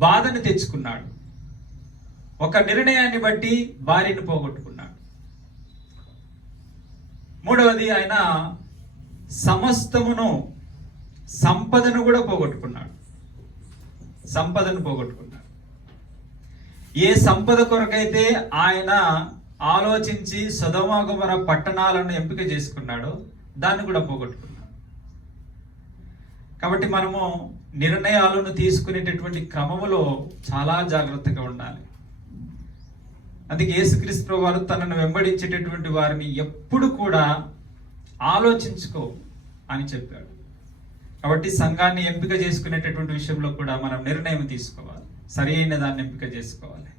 బాధను తెచ్చుకున్నాడు. ఒక నిర్ణయాన్ని బట్టి భార్యను పోగొట్టుకున్నాడు. మూడవది, ఆయన సమస్తమును సంపదను కూడా పోగొట్టుకున్నాడు. ఏ సంపద కొరకైతే ఆయన ఆలోచించి సొదొమ గొమొర్రా పట్టణాలను ఎంపిక చేసుకున్నాడో దాన్ని కూడా పోగొట్టుకున్నాడు. కాబట్టి మనము నిర్ణయాలను తీసుకునేటటువంటి క్రమములో చాలా జాగ్రత్తగా ఉండాలి. అందుకే యేసుక్రీస్తు ప్రభువు వారు తనను వెంబడించేటటువంటి వారిని ఎప్పుడు కూడా ఆలోచించుకో అని చెప్పాడు. కాబట్టి సంఘాన్ని ఎంపిక చేసుకునేటటువంటి విషయంలో కూడా మనం నిర్ణయం తీసుకోవాలి, సరి అయిన దాన్ని ఎంపిక చేసుకోవాలి.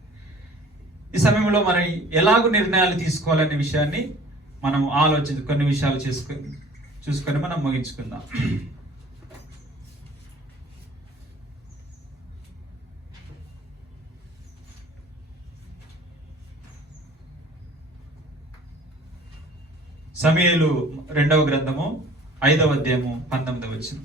ఈ సమయంలో మనం ఎలాగో నిర్ణయాలు తీసుకోవాలనే విషయాన్ని మనం కొన్ని విషయాలు చూసుకొని మనం ముగించుకుందాం. సమూయేలు 2వ గ్రంథము 5వ అధ్యాయము 19వ వచనం.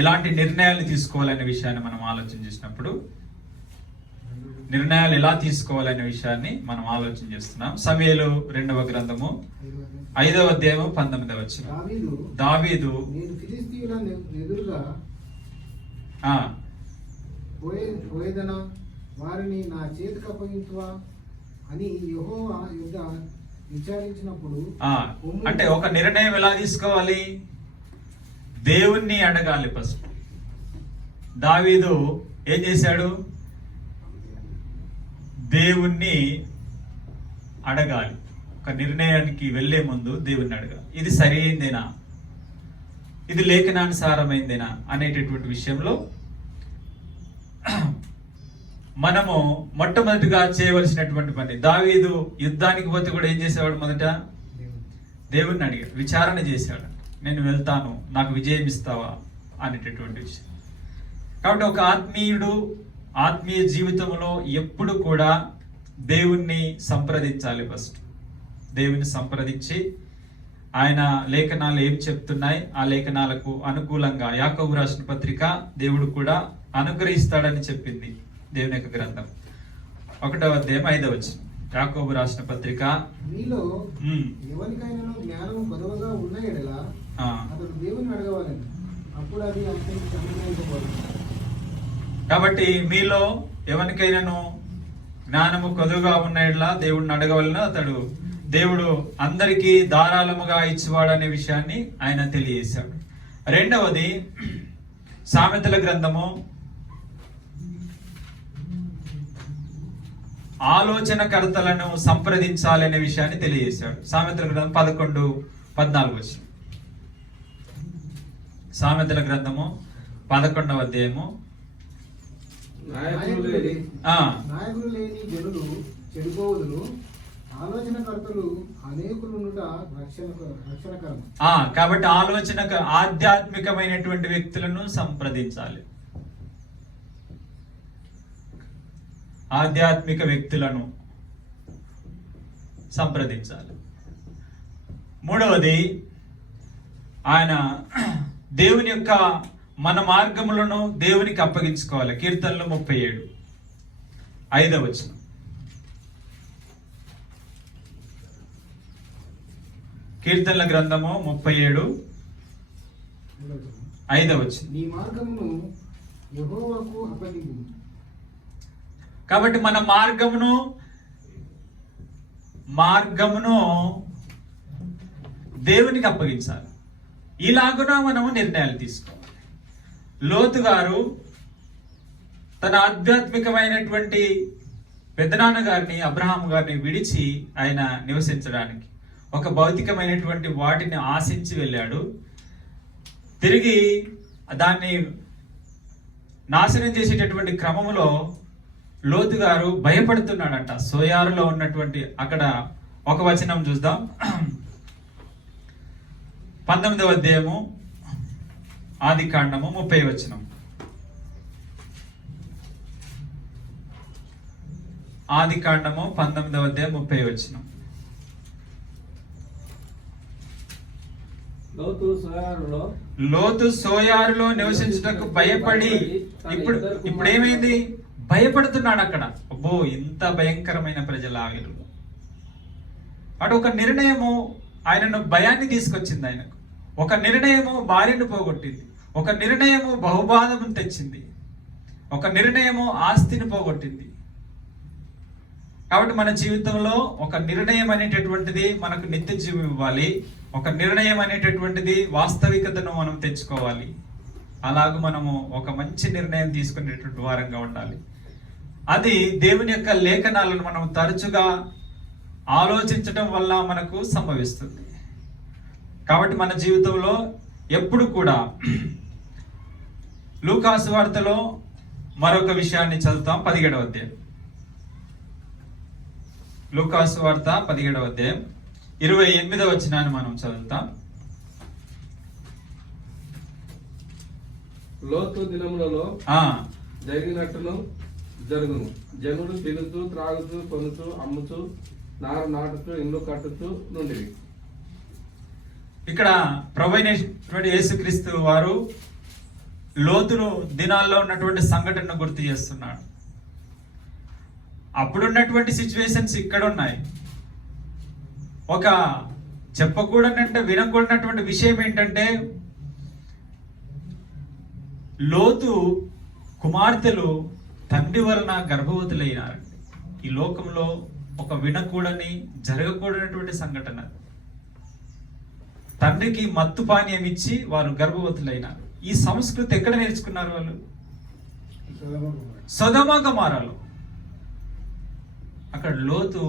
ఎలాంటి నిర్ణయాలు తీసుకోవాలనే విషయాన్ని మనం ఆలోచన చేసినప్పుడు నిర్ణయాలు ఎలా తీసుకోవాలనే విషయాన్ని మనం ఆలోచన చేస్తున్నాం. సమూయేలు 2వ గ్రంథము 5వ అధ్యాయము 19వ వచనం. దావీదు వారిని నా చేతికి అప్పగించువా అని యెహోవా యుద్ధ విచారించినప్పుడు, అంటే ఒక నిర్ణయం ఎలా తీసుకోవాలి? దేవుణ్ణి అడగాలి. ఫస్ట్ దావీదు ఏం చేశాడు? దేవుణ్ణి అడగాలి. ఒక నిర్ణయానికి వెళ్లే ముందు దేవుణ్ణి అడగాలి. ఇది సరి అయిందేనా, ఇది లేఖనానుసారమైందేనా అనేటటువంటి విషయంలో మనము మొట్టమొదటిగా చేయవలసినటువంటి పని. దావీదు యుద్ధానికి పోతే కూడా ఏం చేసేవాడు? మొదట దేవుణ్ణి అడిగాడు, విచారణ చేశాడు. నేను వెళ్తాను, నాకు విజయం ఇస్తావా అనేటటువంటి విషయం. కాబట్టి ఒక ఆత్మీయ జీవితంలో ఎప్పుడు కూడా దేవుణ్ణి సంప్రదించాలి. ఫస్ట్ దేవుని సంప్రదించి ఆయన లేఖనాలు ఏం చెప్తున్నాయి, ఆ లేఖనాలకు అనుకూలంగా యాకోబు రాసిన పత్రిక దేవుడు కూడా అనుగ్రహిస్తాడని చెప్పింది దేవుని యొక్క గ్రంథం. 1వ అధ్యాయం 5వ వచనం. యాకోబు రాసిన పత్రిక. మీలో ఎవరికైనా జ్ఞానం కొదవగా ఉన్న ఎడల అతడు దేవుని అడగవాలని, అప్పుడు అది అతనికి అనుగ్రహించబడుతుంది. కాబట్టి మీలో ఎవరికైనాను జ్ఞానము కొదువుగా ఉన్న ఎడల దేవుడిని అడగవలన, దేవుడు అందరికీ ధారాళముగా ఇచ్చేవాడు అనే విషయాన్ని ఆయన తెలియజేశాడు. 2వది సామెతల గ్రంథము ఆలోచనకర్తలను సంప్రదించాలనే విషయాన్ని తెలియజేశాడు. సామెతల గ్రంథం 11:14 వచనం. సామెతల గ్రంథము 11వ అధ్యాయము. నాయకులు లేని జనులు చెడిపోవుదును, ఆలోచనకర్తలు అనేకులునుట రక్షణకరం. కాబట్టి ఆధ్యాత్మికమైనటువంటి వ్యక్తులను సంప్రదించాలి. ఆధ్యాత్మిక వ్యక్తులను సంప్రదించాలి. 3వది ఆయన దేవుని యొక్క మన మార్గములను దేవునికి అప్పగించుకోవాలి. కీర్తనలు 37:5వ వచనం. కీర్తనల గ్రంథము 37:5వ వచనం. నీ మార్గమును యెహోవాకు అప్పగించు. కాబట్టి మన మార్గమును దేవునికి అప్పగించాలి. ఇలాగున మనము నిర్ణయాలు తీసుకోవాలి. లోతు గారు తన ఆధ్యాత్మికమైనటువంటి పెద్దనాన్న గారిని, అబ్రహాం గారిని విడిచి ఆయన నివసించడానికి ఒక భౌతికమైనటువంటి వాటిని ఆశించి వెళ్ళాడు. తిరిగి దాన్ని నాశనం చేసేటటువంటి క్రమంలో లోతు గారు భయపడుతున్నాడంట. సోయారులో ఉన్నటువంటి అక్కడ ఒక వచనం చూద్దాం. 19వ అధ్యాయము ఆదికాండము 30వ వచనం. ఆదికాండము 19వ అధ్యాయం 30వ వచనం. లోతు సోయారులో నివసించుటకు భయపడి ఇప్పుడు ఏమైంది? భయపడుతున్నాడు అక్కడ. అబ్బో, ఇంత భయంకరమైన ప్రజల ఆవిరు. అటు ఒక నిర్ణయము ఆయనను భయాన్ని తీసుకొచ్చింది. ఆయనకు ఒక నిర్ణయము భార్యను పోగొట్టింది. ఒక నిర్ణయము బహుబాధమును తెచ్చింది. ఒక నిర్ణయము ఆస్తిని పోగొట్టింది. కాబట్టి మన జీవితంలో ఒక నిర్ణయం అనేటటువంటిది మనకు నిత్య జీవం ఇవ్వాలి. ఒక నిర్ణయం అనేటటువంటిది వాస్తవికతను మనం తెచ్చుకోవాలి. అలాగూ మనము ఒక మంచి నిర్ణయం తీసుకునేటువంటి వారంగా ఉండాలి. అది దేవుని యొక్క లేఖనాలను మనం తరచుగా ఆలోచించడం వల్ల మనకు సంభవిస్తుంది. కాబట్టి మన జీవితంలో ఎప్పుడు కూడా లూకాసు వార్తలో మరొక విషయాన్ని చదువుతాం. 17వ అధ్యాయం. లూకాసు వార్త 17వ అధ్యాయం 28వ వచనాన్ని మనం చదువుతాం. లోతు దినములలో జరిగినట్టును జరుగును. జనులు తినుచు, త్రాగుచు, కొనుచు, అమ్ముచు, నారు నాటుచు, ఇల్లు కట్టుచు నుండి. ఇక్కడ ప్రభువైనటువంటి యేసుక్రీస్తు వారు లోతును దినాల్లో ఉన్నటువంటి సంఘటనను గుర్తు చేస్తున్నాడు. అప్పుడున్నటువంటి సిచ్యువేషన్స్ ఇక్కడ ఉన్నాయి. ఒక చెప్పకూడనంటే వినకూడనటువంటి విషయం ఏంటంటే, లోతు కుమార్తెలు తండ్రి వలన గర్భవతులైనారండి. ఈ లోకంలో ఒక వినకూడని, జరగకూడనటువంటి సంఘటన. తండ్రికి మత్తు పానీయం ఇచ్చి వారు గర్భవతులైనారు. ఈ సంస్కృతి ఎక్కడ నేర్చుకున్నారు వాళ్ళు? సొదొమ గొమొర్రాలో. అక్కడ లోతు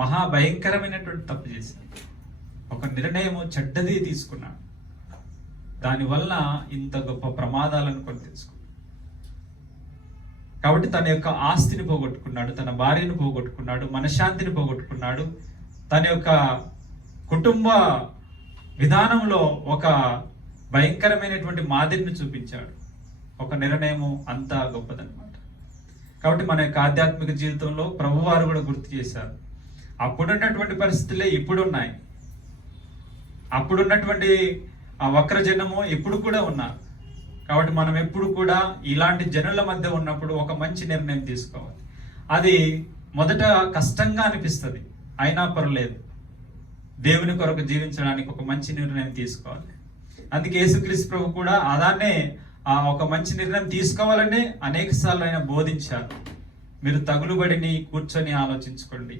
మహాభయంకరమైనటువంటి తప్పు చేశాడు. ఒక నిర్ణయము చెడ్డది తీసుకున్నాడు. దానివల్ల ఇంత గొప్ప ప్రమాదాలను కొని తెచ్చుకున్నాడు. కాబట్టి తన యొక్క ఆస్తిని పోగొట్టుకున్నాడు, తన భార్యను పోగొట్టుకున్నాడు, మనశ్శాంతిని పోగొట్టుకున్నాడు, తన యొక్క కుటుంబ విధానంలో ఒక భయంకరమైనటువంటి మాదిరిని చూపించాడు. ఒక నిర్ణయము అంత గొప్పదన్నమాట. కాబట్టి మన యొక్క ఆధ్యాత్మిక జీవితంలో ప్రభువారు కూడా గుర్తు చేశారు, అప్పుడున్నటువంటి పరిస్థితులే ఇప్పుడు ఉన్నాయి. అప్పుడున్నటువంటి ఆ వక్ర జనము ఇప్పుడు కూడా ఉన్నారు. కాబట్టి మనం ఎప్పుడు కూడా ఇలాంటి జనుల మధ్య ఉన్నప్పుడు ఒక మంచి నిర్ణయం తీసుకోవాలి. అది మొదట కష్టంగా అనిపిస్తుంది, అయినా పర్లేదు, దేవుని కొరకు జీవించడానికి ఒక మంచి నిర్ణయం తీసుకోవాలి. అందుకే యేసుక్రీస్తు ప్రభు కూడా అదాన్నే ఒక మంచి నిర్ణయం తీసుకోవాలని అనేక సార్లు ఆయన బోధించారు. మీరు తగులుబడిని కూర్చొని ఆలోచించుకోండి,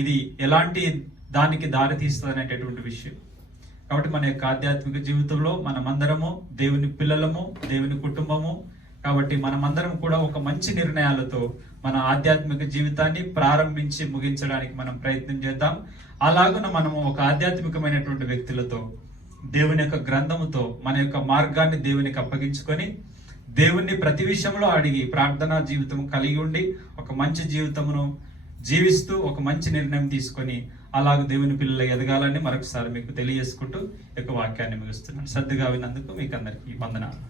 ఇది ఎలాంటి దానికి దారి తీస్తుంది అనేటటువంటి విషయం. కాబట్టి మన యొక్క ఆధ్యాత్మిక జీవితంలో మనమందరము దేవుని పిల్లలము, దేవుని కుటుంబము. కాబట్టి మనమందరం కూడా ఒక మంచి నిర్ణయాలతో మన ఆధ్యాత్మిక జీవితాన్ని ప్రారంభించి ముగించడానికి మనం ప్రయత్నం చేద్దాం. అలాగున మనము ఒక ఆధ్యాత్మికమైనటువంటి వ్యక్తులతో, దేవుని యొక్క గ్రంథముతో మన యొక్క మార్గాన్ని దేవునికి అప్పగించుకొని దేవుణ్ణి ప్రతి విషయంలో అడిగి ప్రార్థనా జీవితం కలిగి ఉండి ఒక మంచి జీవితమును జీవిస్తూ ఒక మంచి నిర్ణయం తీసుకొని అలాగ దేవుని పిల్లలు ఎదగాలని మరొకసారి మీకు తెలియజేసుకుంటూ ఈ యొక్క వాక్యాన్ని ముగిస్తున్నాను. శ్రద్ధగా విన్నందుకు మీకు అందరికీ వందనాలు.